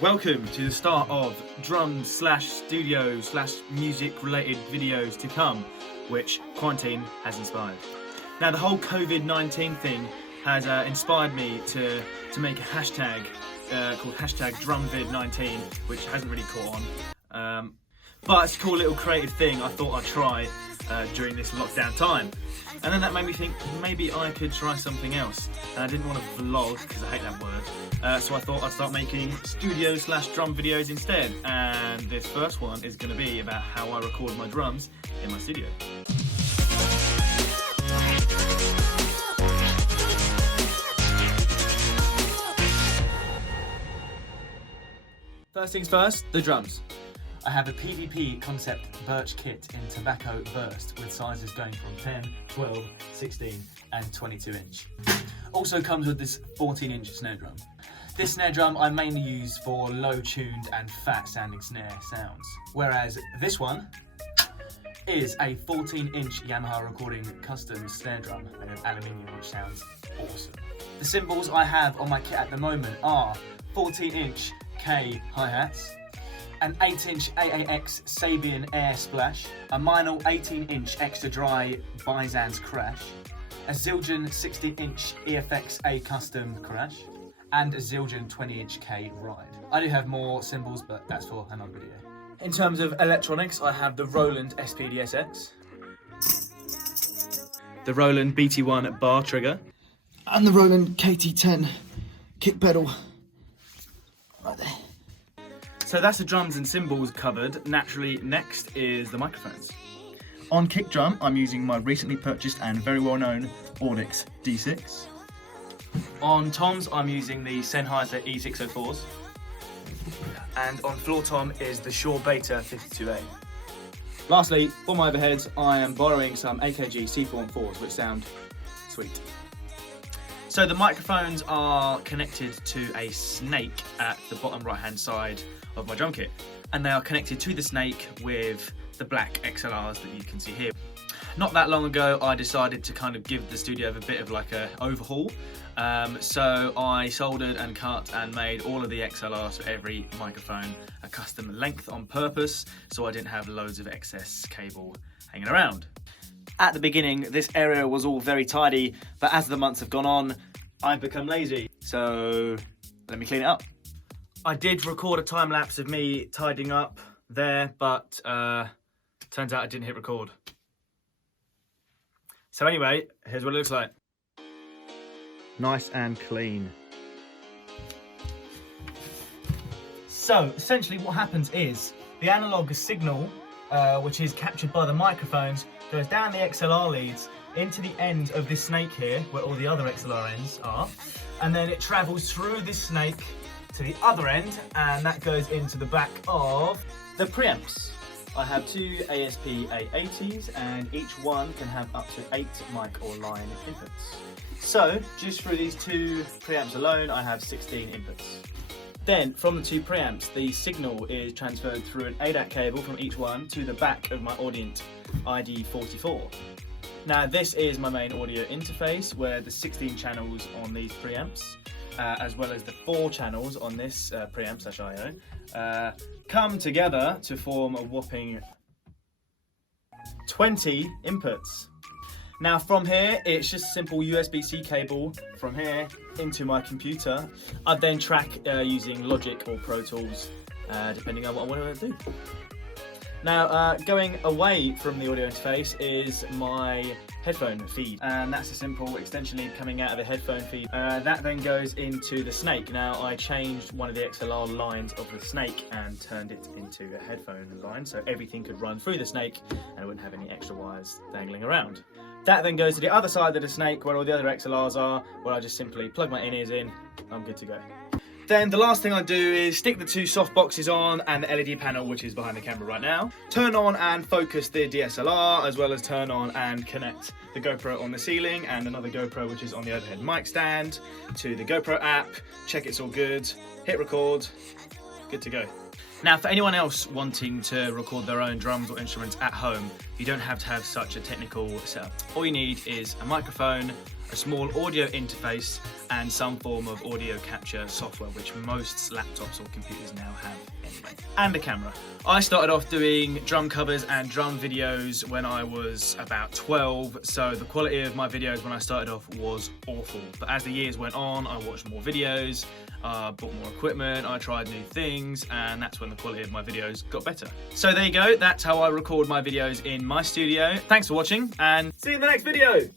Welcome to the start of drum/studio/music related videos to come, which quarantine has inspired. Now the whole COVID-19 thing has inspired me to make a hashtag called #DrumVid19, which hasn't really caught on. But it's a cool little creative thing I thought I'd try during this lockdown time. And then that made me think maybe I could try something else. And I didn't want to vlog because I hate that word. So I thought I'd start making studio/drum videos instead. And this first one is going to be about how I record my drums in my studio. First things first, the drums. I have a PVP concept birch kit in tobacco burst with sizes going from 10, 12, 16 and 22 inch. Also comes with this 14-inch snare drum. This snare drum I mainly use for low tuned and fat sounding snare sounds, whereas this one is a 14-inch Yamaha recording custom snare drum made of aluminium, which sounds awesome. The cymbals I have on my kit at the moment are 14-inch K hi-hats, an 8-inch AAX Sabian Air Splash, a Meinl 18-inch extra dry Byzance Crash, a Zildjian 16-inch EFX A Custom Crash, and a Zildjian 20-inch K Ride. I do have more cymbals, but that's for another video. In terms of electronics, I have the Roland SPD-SX, the Roland BT1 bar trigger, and the Roland KT10 kick pedal. Right there. So that's the drums and cymbals covered. Naturally, next is the microphones. On kick drum, I'm using my recently purchased and very well known Audix D6. On toms, I'm using the Sennheiser E604s. And on floor tom is the Shure Beta 52A. Lastly, for my overheads, I am borrowing some AKG C414s, which sound sweet. So the microphones are connected to a snake at the bottom right hand side of my drum kit, and they are connected to the snake with the black XLRs that you can see here. Not that long ago I decided to kind of give the studio a bit of like a overhaul, so I soldered and cut and made all of the XLRs for every microphone a custom length on purpose, so I didn't have loads of excess cable hanging around. At the beginning, this area was all very tidy, but as the months have gone on, I've become lazy. So let me clean it up. I did record a time lapse of me tidying up there, but turns out I didn't hit record. So anyway, here's what it looks like. Nice and clean. So essentially what happens is the analog signal, which is captured by the microphones, goes down the XLR leads into the end of this snake here, where all the other XLR ends are, and then it travels through this snake to the other end, and that goes into the back of the preamps. I have two ASP A80s, and each one can have up to 8 mic or line inputs. So just through these two preamps alone, I have 16 inputs. Then from the two preamps, the signal is transferred through an ADAT cable from each one to the back of my Audient ID44. Now this is my main audio interface, where the 16 channels on these preamps, as well as the 4 channels on this preamp/IO, come together to form a whopping 20 inputs. Now from here, it's just a simple USB-C cable from here into my computer. I then track using Logic or Pro Tools, depending on what I want to do. Now, going away from the audio interface is my headphone feed, and that's a simple extension lead coming out of the headphone feed. That then goes into the snake. Now, I changed one of the XLR lines of the snake and turned it into a headphone line, so everything could run through the snake and I wouldn't have any extra wires dangling around. That then goes to the other side of the snake where all the other XLRs are, where I just simply plug my in-ears in, I'm good to go. Then the last thing I do is stick the two soft boxes on and the LED panel, which is behind the camera right now. Turn on and focus the DSLR, as well as turn on and connect the GoPro on the ceiling and another GoPro, which is on the overhead mic stand, to the GoPro app, check it's all good, hit record, good to go. Now, for anyone else wanting to record their own drums or instruments at home, You don't have to have such a technical setup. All you need is a microphone, a small audio interface, and some form of audio capture software, which most laptops or computers now have anyway, and a camera. I started off doing drum covers and drum videos when I was about 12, so the quality of my videos when I started off was awful. But as the years went on, I watched more videos, bought more equipment, I tried new things, and that's when the quality of my videos got better. So there you go, that's how I record my videos in my studio. Thanks for watching, and see you in the next video!